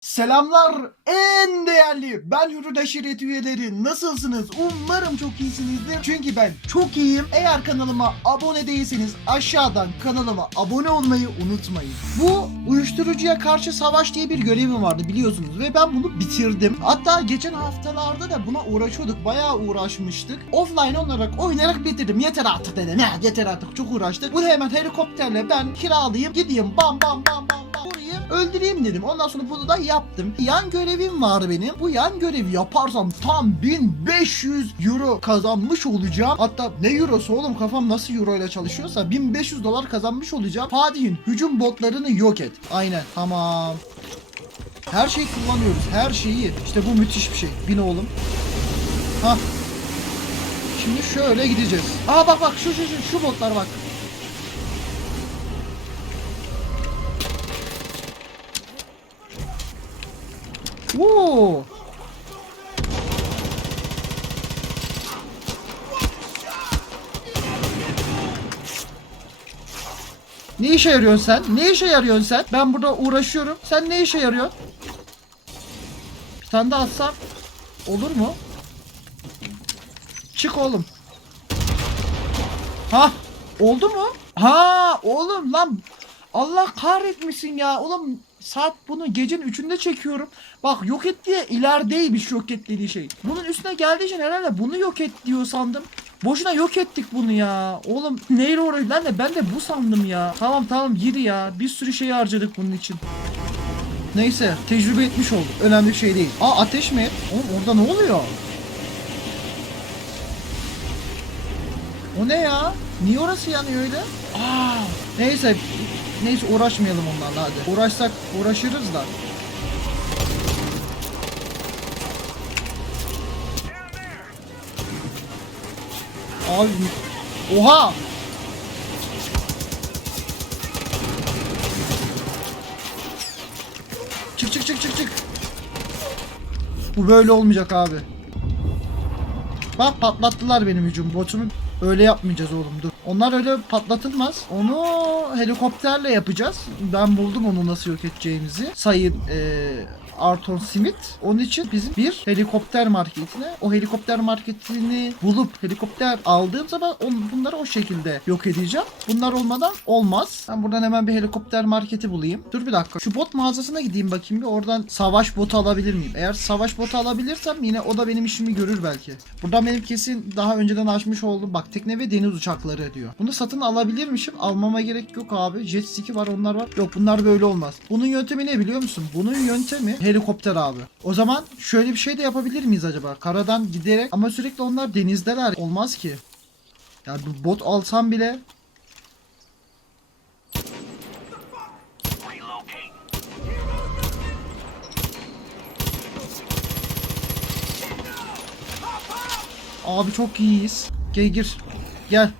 Selamlar en değerli ben Hürrü Aşiret üyeleri nasılsınız? Umarım çok iyisinizdir. Çünkü ben çok iyiyim. Eğer kanalıma abone değilseniz aşağıdan kanalıma abone olmayı unutmayın. Bu uyuşturucuya karşı savaş diye bir görevim vardı biliyorsunuz ve ben bunu bitirdim. Hatta geçen haftalarda da buna uğraşıyorduk. Bayağı uğraşmıştık. Offline olarak oynayarak bitirdim. Yeter artık dedim. Ya yeter artık çok uğraştık. Bunu hemen helikopterle ben kiralayayım gideyim bam bam bam bam öldüreyim dedim. Ondan sonra bunu da yaptım. Yan görevim var benim. Bu yan görevi yaparsam tam 1500 euro kazanmış olacağım. Hatta ne eurosu oğlum kafam nasıl euro ile çalışıyorsa 1500 dolar kazanmış olacağım. Fatih'in hücum botlarını yok et. Aynen tamam. Her şeyi kullanıyoruz. Her şeyi. İşte bu müthiş bir şey. Bin oğlum. Ha. Şimdi şöyle gideceğiz. Aa bak bak şu şu şu şu botlar bak. Oo. Ne işe yarıyorsun sen? Ne işe yarıyorsun sen? Ben burada uğraşıyorum. Sen ne işe yarıyorsun? Bir tane daha atsam olur mu? Çık oğlum. Ha, oldu mu? Ha, oğlum lan Allah kahretmesin ya. Oğlum saat bunu gecenin üçünde çekiyorum. Bak yok et diye ilerideymiş yok et dediği şey. Bunun üstüne geldiği için herhalde bunu yok et diyor sandım. Boşuna yok ettik bunu ya. Oğlum neyle uğraşıyor lan de ben de bu sandım ya. Tamam tamam gir ya. Bir sürü şey harcadık bunun için. Neyse tecrübe etmiş olduk. Önemli bir şey değil. Aa ateş mi? Oğlum orada ne oluyor? O ne ya? Niye orası yanıyor öyle? Aa, neyse. Neyse uğraşmayalım onlarla hadi. Uğraşsak uğraşırız da. Abi oha! Çık çık çık çık çık. Bu böyle olmayacak abi. Bak patlattılar benim hücum botumu. Öyle yapmayacağız oğlum dur. Onlar öyle patlatılmaz. Onu helikopterle yapacağız. Ben buldum onu nasıl yok edeceğimizi. Sayın eee Arthur Smith. Onun için bizim bir helikopter marketine o helikopter marketini bulup helikopter aldığım zaman on, bunları o şekilde yok edeceğim. Bunlar olmadan olmaz. Ben buradan hemen bir helikopter marketi bulayım. Dur bir dakika. Şu bot mağazasına gideyim bakayım bir. Oradan savaş botu alabilir miyim? Eğer savaş botu alabilirsem yine o da benim işimi görür belki. Buradan benim kesin daha önceden açmış olduğum bak tekne ve deniz uçakları diyor. Bunu satın alabilirmişim. Almama gerek yok abi. Jet ski var onlar var. Yok bunlar böyle olmaz. Bunun yöntemi ne biliyor musun? Bunun yöntemi helikopter abi. O zaman şöyle bir şey de yapabilir miyiz acaba? Karadan giderek ama sürekli onlar denizdeler. Olmaz ki. Ya bu bot alsam bile Abi çok iyiyiz. Gel gir. Gel.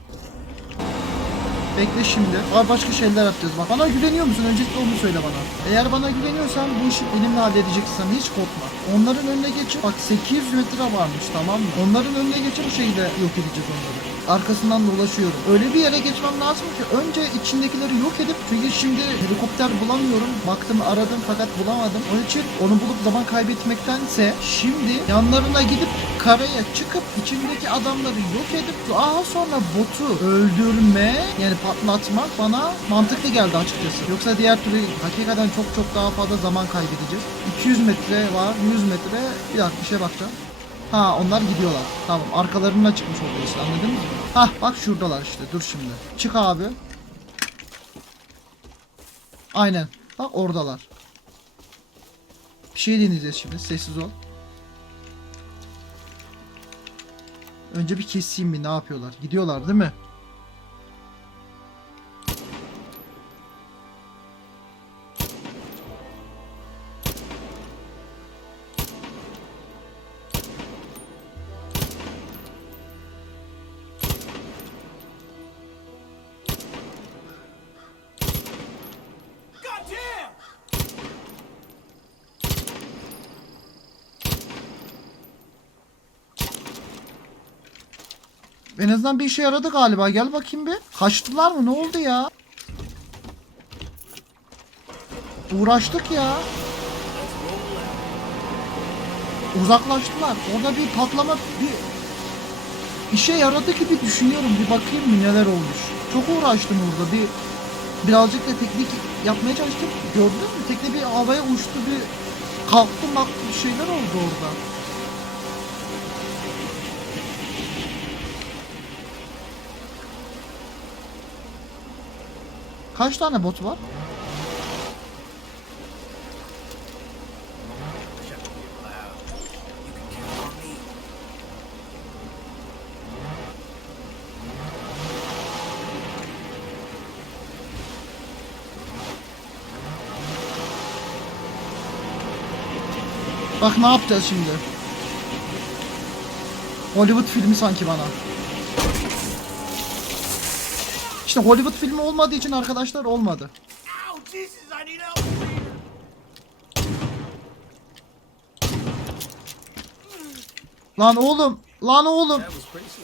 Bekle şimdi. Abi başka şeyler yapacağız bak. Bana güveniyor musun? Öncelikle onu söyle bana. Eğer bana güveniyorsan bu işi benimle halledeceksin. Hiç korkma. Onların önüne geçip bak 800 metre varmış tamam mı? Onların önüne geçip bu şekilde yok edeceğiz onları. Arkasından dolaşıyorum. Öyle bir yere geçmem lazım ki önce içindekileri yok edip çünkü şimdi helikopter bulamıyorum. Baktım aradım fakat bulamadım. Onun için onu bulup zaman kaybetmektense şimdi yanlarına gidip karaya çıkıp içindeki adamları yok edip daha sonra botu öldürme yani patlatmak bana mantıklı geldi açıkçası. Yoksa diğer türlü hakikaten çok çok daha fazla zaman kaybedeceğiz. 200 metre var, 100 metre. Bir dakika bir şeye bakacağım. Ha onlar gidiyorlar. Tamam arkalarına çıkmış oluyor işte anladın mı? Hah bak şuradalar işte dur şimdi. Çık abi. Aynen. Bak oradalar. Bir şey deneyeceğiz şimdi. Sessiz ol. Önce bir keseyim bir ne yapıyorlar. Gidiyorlar değil mi? En azından bir işe yaradı galiba. Gel bakayım bir. Kaçtılar mı? Ne oldu ya? Uğraştık ya. uzaklaştılar. Orada bir patlama bir işe yaradı gibi düşünüyorum. Bir bakayım mı neler olmuş. Çok uğraştım orada. Bir birazcık da teknik yapmaya çalıştım. Gördün mü? Tekne bir havaya uçtu bir kalktı baktı bir şeyler oldu orada. Kaç tane bot var? Bak ne yapacağız şimdi. Hollywood filmi sanki bana. İşte Hollywood filmi olmadığı için arkadaşlar olmadı. Lan oğlum, lan oğlum.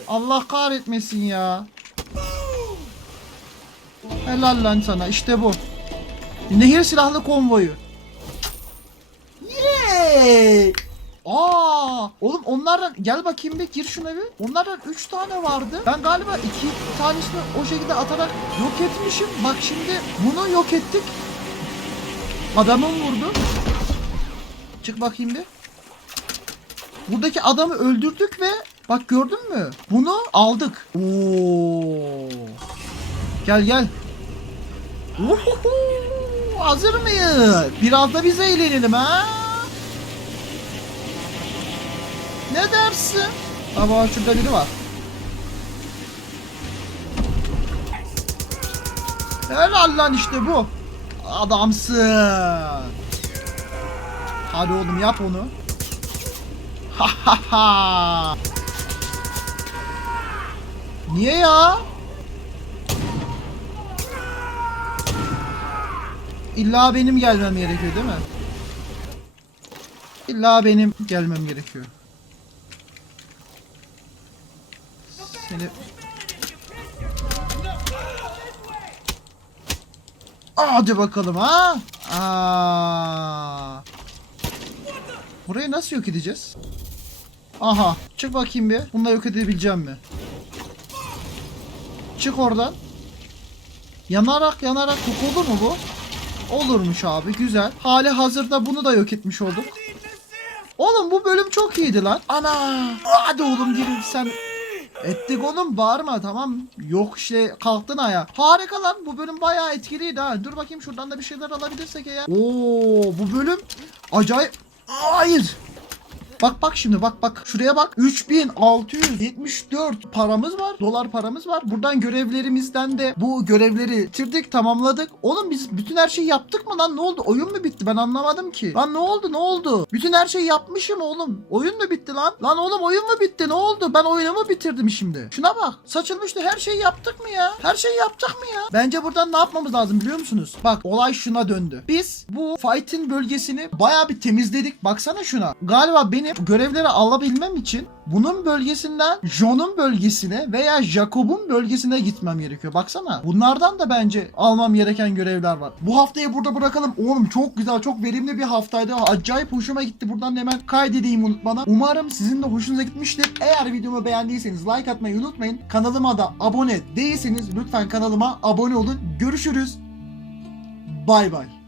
Allah kahretmesin ya. Helal lan sana işte bu. Nehir silahlı konvoyu. Yay! Aa, oğlum onlardan gel bakayım bir gir şuna bir. Onlardan 3 tane vardı. Ben galiba 2 tanesini o şekilde atarak yok etmişim. Bak şimdi bunu yok ettik. Adamım vurdu. Çık bakayım bir. Buradaki adamı öldürdük ve bak gördün mü? Bunu aldık. Oo. Gel gel. Uhuhu. Hazır mıyız? Biraz da biz eğlenelim ha? Ne dersin? Ama şurada biri var. Helal lan işte bu. Adamsın. Hadi oğlum yap onu. Ha. Niye ya? İlla benim gelmem gerekiyor değil mi? İlla benim gelmem gerekiyor. Seni... Hadi bakalım ha. Aa. Burayı nasıl yok edeceğiz? Aha. Çık bakayım bir. Bununla yok edebileceğim mi? Çık oradan. Yanarak yanarak yok olur mu bu? Olurmuş abi güzel. Hali hazırda bunu da yok etmiş olduk. Oğlum bu bölüm çok iyiydi lan. Ana! Hadi oğlum girin sen. Ettik oğlum bağırma tamam. Yok işte kalktın ayağa. Harika lan bu bölüm bayağı etkiliydi ha. Dur bakayım şuradan da bir şeyler alabilirsek eğer. Oo bu bölüm acayip. Hayır. Bak bak şimdi bak bak. Şuraya bak. 3674 paramız var dolar paramız var. Buradan görevlerimizden de bu görevleri bitirdik tamamladık. Oğlum biz bütün her şeyi yaptık mı lan? Ne oldu? Oyun mu bitti? Ben anlamadım ki. Lan ne oldu? Ne oldu? Bütün her şeyi yapmışım oğlum. Oyun mu bitti lan? Lan oğlum oyun mu bitti? Ne oldu? Ben oyunumu bitirdim şimdi. Şuna bak. Saçılmıştı. Her şeyi yaptık mı ya? Her şeyi yaptık mı ya? Bence buradan ne yapmamız lazım biliyor musunuz? Bak olay şuna döndü. Biz bu fight'in bölgesini baya bir temizledik. Baksana şuna. Galiba benim görevleri alabilmem için bunun bölgesinden John'un bölgesine veya Jacob'un bölgesine gitmem gerekiyor. Baksana. Bunlardan da bence almam gereken görevler var. Bu haftayı burada bırakalım. Oğlum çok güzel, çok verimli bir haftaydı. Acayip hoşuma gitti. Buradan hemen kaydedeyim unutmadan. Umarım sizin de hoşunuza gitmiştir. Eğer videomu beğendiyseniz like atmayı unutmayın. Kanalıma da abone değilseniz lütfen kanalıma abone olun. Görüşürüz. Bay bay.